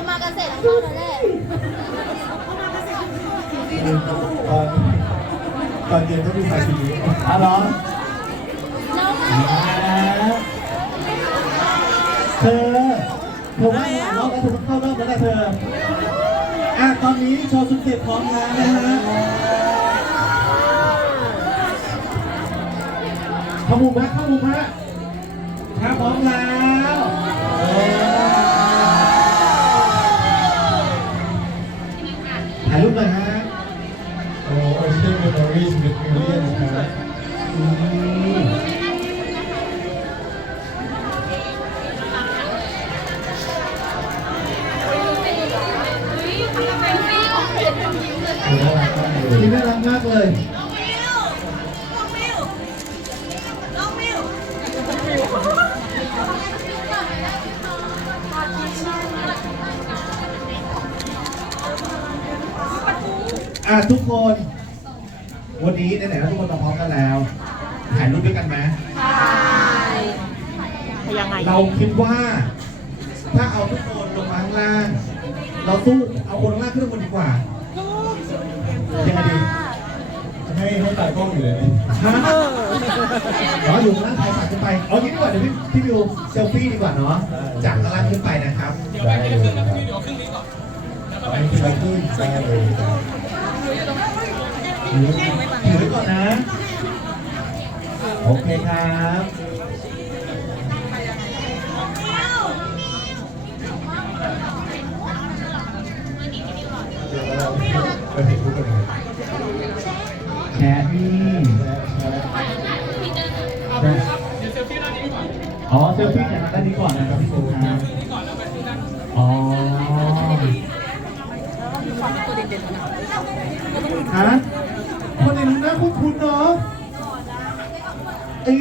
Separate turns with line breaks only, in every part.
ผมมาเกษตรของเขาแล้วแหละ
ตอนตอนเย็นก็มีไฟทีวี
อ๋อเหรอ
น้องมา
มาแล้วเธอเธอว่าหลายรอบแล้วเธอต้องเข้ารอบแล้วแหละเธออะตอนนี้โชว์สุดเจ็บพร้อมแล้วนะฮะข้ามุมฮะข้ามุมฮะถ้าพร้อมแล้ว ถ่ายรูปเลยฮะ
โอ้โอเชียนเมมโมรี่สมิธมิวเลียนครับ
อืม
น่ารักมากเลย
ทุกคน วันนี้ไหนๆแล้วทุกคนมาพร้อมกันแล้ว ถ่ายรูปด้วยกันไหม
ยังไง
เราคิดว่า ถ้าเอาทุกคนลงมาข้างล่าง เราสู้เอาคนข้างล่างขึ้นข้างบนดีกว่ายังไงดี
ให้ให้ตากล้องอยู่เลยนี่
ฮะอ๋ออยู่ข้างล่างถ่ายสักขึ้นไปเอางี้ดีกว่าเดี๋ยวพี่พี่วิวเซลฟี่ดีกว่าเนาะจากข้างล่างขึ้นไปนะครับ
ได้เลยครับเอาให้ขึ้นมาขึ้นได้เลยครับ
ถือก่อนนะ โอเคครับ
เดี๋ยวเราไปเห็นรูปกันเลย
แชร์นี่อ๋อเซลฟี่จากด้านนี้ก่อนนะครับพี่ตูครับอ๋อฮะคนในนั้นหน้าคุ้นๆเนาะเอ้ย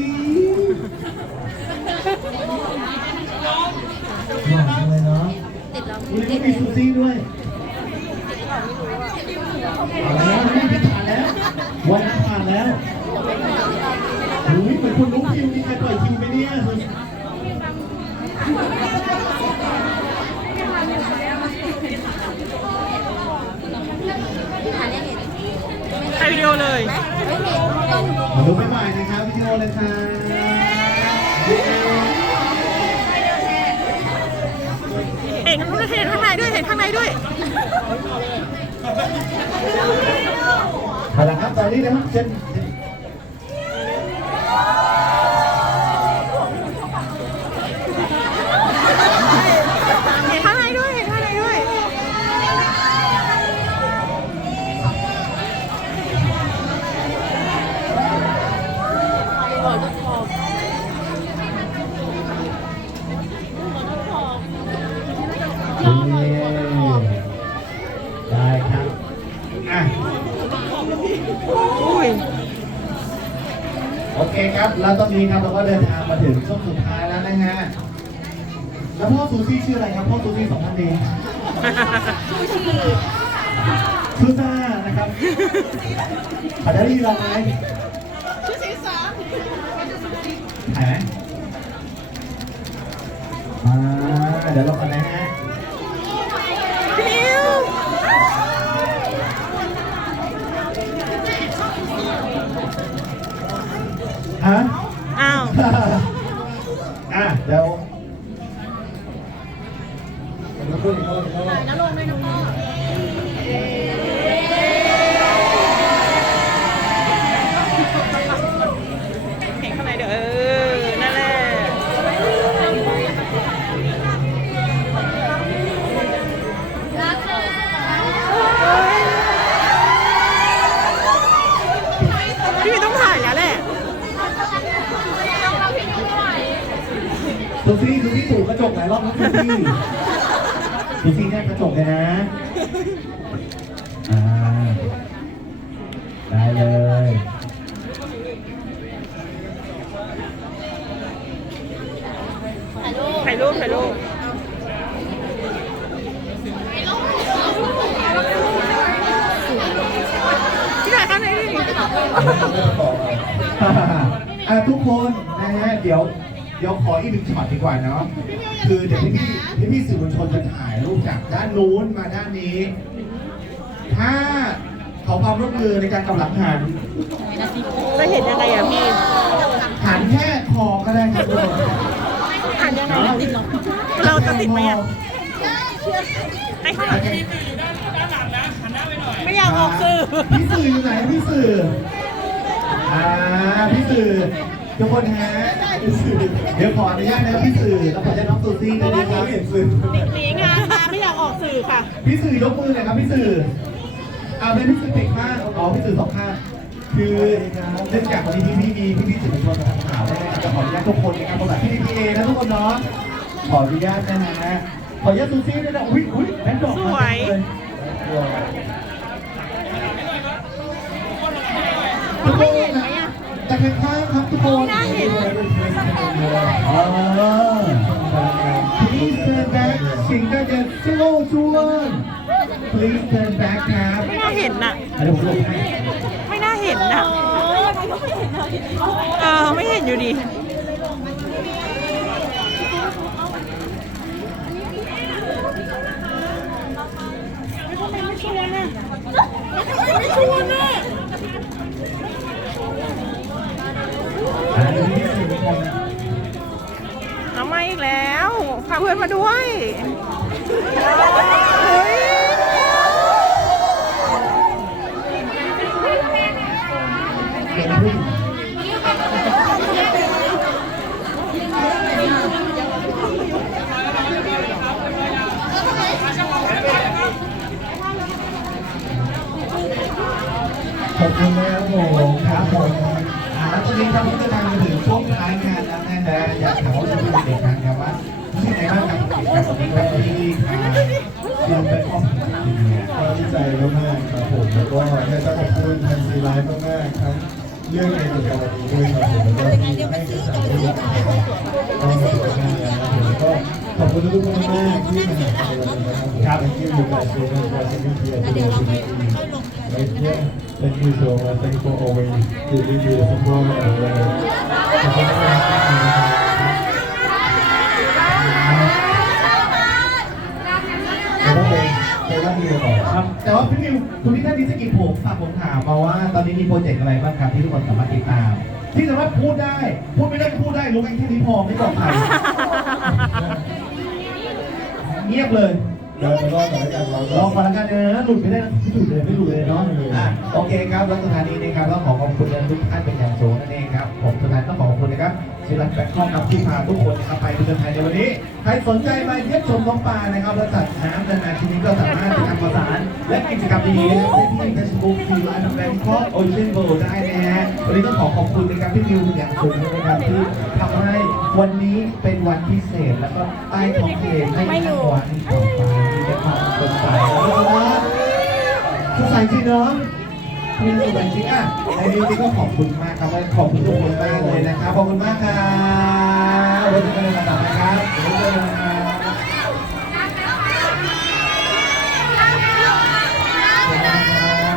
หล่อจังเลยเนาะ
ติดเรา
วันนี้มีซูซี่ด้วยเอาแล้ววันนี้ผ่านแล้ววันนั้นผ่านแล้วหูยเหมือนคนรู้คิวมีใครปล่อยคิวไหมเนี่ย
หาเนี่ยเห็น
ถ่ายวิดีโอเลย
ไม่เห็นต้อง
ขอดูไม่ไหวนะครับวิดีโอเลยครับ
เห็นเห็นข้างในด้วยเห็นข้างในด้วย
เอาละครับตอนนี้นะครับเช่น คครับ แล้วตอนนี้ครับเราก็เดินทางมาถึงช่วงสุดท้ายแล้วนะฮะ แล้วพ่อซูซี่ชื่ออะไรครับ พ่อซูซี่สองท่านนี้ซูซ่านะครับขอได้ยินเราไหมชื่อซีซ่าถ่ายไหมมาเดี๋ยวเรากันนะฮะ ฮ ซูซี่ซูซี่ถูกกระจกหลายรอบแล้วซูซี่ซูซี่เนี่ยกระจกเลยนะอ่าได้เลย
ถ่ายรูป
ถ่ายรูปถ่ายรูปพี่ถ่ายข้างในดิ
ไม่ต้องบอกอะ
อะทุกคนนะฮะเดี๋ยว เดี๋ยวขออีกหนึ่งช็อตดีกว่าเนาะ คือเดี๋ยวพี่พี่พี่สื่อมวลชนจะถ่ายรูปจากด้านนู้นมาด้านนี้ ถ้าขอความร่วมมือในการกำลังหัน
จะเห็นยังไงอะพี่
หันแค่คอก็ได้ครับทุกคน
อ่านยังไงอะเราจะติดไหมอะให้เขาไม่อยากออกสื่อ
พี่สื่ออยู่ไหนพี่สื่อ อ่าพี่สื่อ ทุกคนฮะพี่สื่อเดี๋ยวขออนุญาตนะพี่สื่อแล้วขอจะน้องซูซี่ด้วยนะครับเห็นสื่อ
หนีงานมาไม่อยากออกสื่อค่ะ
พี่สื่อยกมือหน่อยครับพี่สื่อเอาเป็นพี่สื่อติดข้างอ๋อพี่สื่อสองข้างคือเนื่องจากวันนี้พี่พี่มีพี่พี่สื่อมวลชนมาทำข่าวได้นะครับจะขออนุญาตทุกคนนะครับภาษาพี่พี่เอนะทุกคนเนาะขออนุญาตนะฮะขออนุญาตซูซี่ด้วยนะอุ้ยอุ้ยแบงค์ดอก
สวย
ทุกคนนะแต่ข้างๆครับทุกคน
น่าเห็น
อ๋อ Please turn back สิงก็จะโซ่ชวน Please turn back ครับ
ไม่น่าเห็นน่ะ
อันนี้ผมลงให้
ไม่น่าเห็นน่ะ เออ ไม่เห็นอยู่ดี
อันนี้พี่สื่อมวลชน
เอีกแล้วพาเพื่อนมาด้วยเฮ้ย
เป็นผู้ขอบคุณนะครับผมครับผมอ่าแล้วตอนนี้ครับก็เดินทางมาถึงช่วงท้ายงานแล้ว นะอยากถามว่าคุณเด็กๆนะครับว่ารู้สึกยังไงบ้างกับกิจกรรมวันนี้ครับที่ทางทีมแบงคอกเนี่ย
ดีใจมากๆครับผมแล้วก็อยากจะขอบคุณทางซีไลฟ์มากๆทั้งเรื่องในกิจกรรมวันนี้ด้วยครับผมแล้วก็ที่ให้กระแสเรื่องของเราก็มาถึงงานแล้วครับแล้วก็ขอบคุณทุกคนมากที่มาหาในวันนี้นะครับผม Thank you you guys so much for coming here to the Thank you so much Thank you for always giving me the support and love ขอบคุณมากๆนะครับ
แล้วก็ไป
ไปรับเรียนต่อ
ครับแต่ว่าพี่มิวคุณที่ท่านดิสกิจผมฝากผมถามมาว่า ตอนนี้มีโปรเจกต์อะไรบ้างครับที่ทุกคนสามารถติดตาม ที่สามารถพูดได้ พูดไม่ได้ก็พูดได้รู้กันแค่นี้พอไม่บอกใครเงียบเลย
เดินไปรอบแต่ละกันเรา
ล
ก็
องก่อนละกันเนอะหลุดไม่ได้นะไม่หลุดเลยไม่หลุดเลยเนาะ อะโอเคครับแล้วสถานีนี้ครับต้องขอขอบคุณทุกท่านเป็นอย่างสูงนั่นเองครับผม นะครับศิลันแบงคอกครับที่พาทุกคนนะครับไปดูเมืองไทยในวันนี้ ใครสนใจมาเยี่ยมชมน้องปลานะครับและจัดน้ำนานๆทีนี้ก็สามารถไปทำประสาน และกิจกรรมดีๆนะครับได้ที่ Facebook ซีไลน์แบงคอกโอเชียนเวิลด์ได้นะฮะวันนี้ต้องขอขอบคุณนะครับพี่มิวเป็นอย่างสูงนะครับที่ทำให้วันนี้เป็นวันพิเศษแล้วก็ใต้ท้องทะเลไม่ทั้งวันต่อไปมีแต่ความสดใสนะครับสดใสจริงเนาะ มีสมัยจริงอะในนี้ก็ขอบคุณมากครับขอบคุณทุกคนมากเลยนะครับขอบคุณมากครับไว้เจอกันในวันต่อไปครับไว้เจอกันนะครับขอบคุณครับ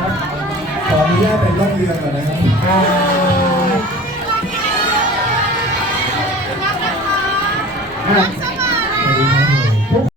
ขออนุญาตไปร่องเรือก่อนนะ
ครับ